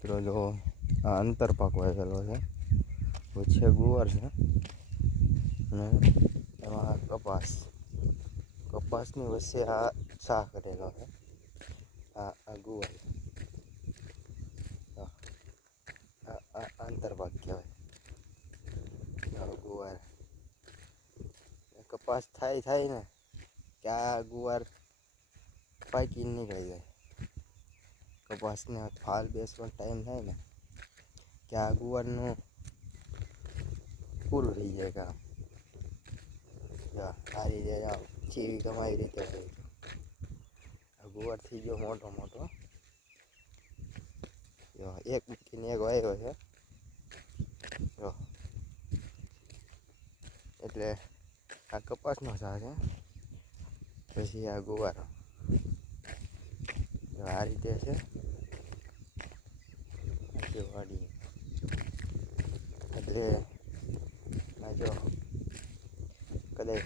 મિત્રો જો આ અંતર પાક વાવેલો છે, વચ્ચે ગુવાર છે અને એમાં કપાસની વચ્ચે આ શાક કરેલો છે. આ ગુવાર આ અંતર પાક કહેવાય. ગુવાર કપાસ થાય ને કે આ ગુવાર પાકીને નીકળી જાય. કપાસને ફાલ બેસવાનો ટાઈમ થાય ને કે આ ગુવારનું પૂરું થઈ જાય કામ. આ રીતે ચીવી કમાઈ રીતે આ ગુવાર થઈ ગયો મોટો. એક મૂકીને એક વાવ્યો છે. એટલે આ કપાસનો શાક છે, પછી આ ગુવાર આ રીતે છે વાડી. એટલે આ જો કદાચ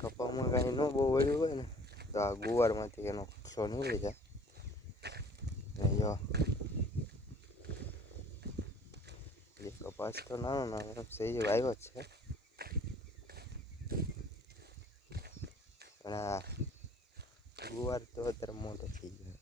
કપામાં કાંઈ ન બહુ વળ્યું હોય ને તો આ ગુવારમાંથી એનો ખુશો નીકળી જાય. જો કપાસ તો નાનો સહી વાવ્યો જ છે, પણ આ ગુવાર તો અત્યારે મોટો થઈ ગયો.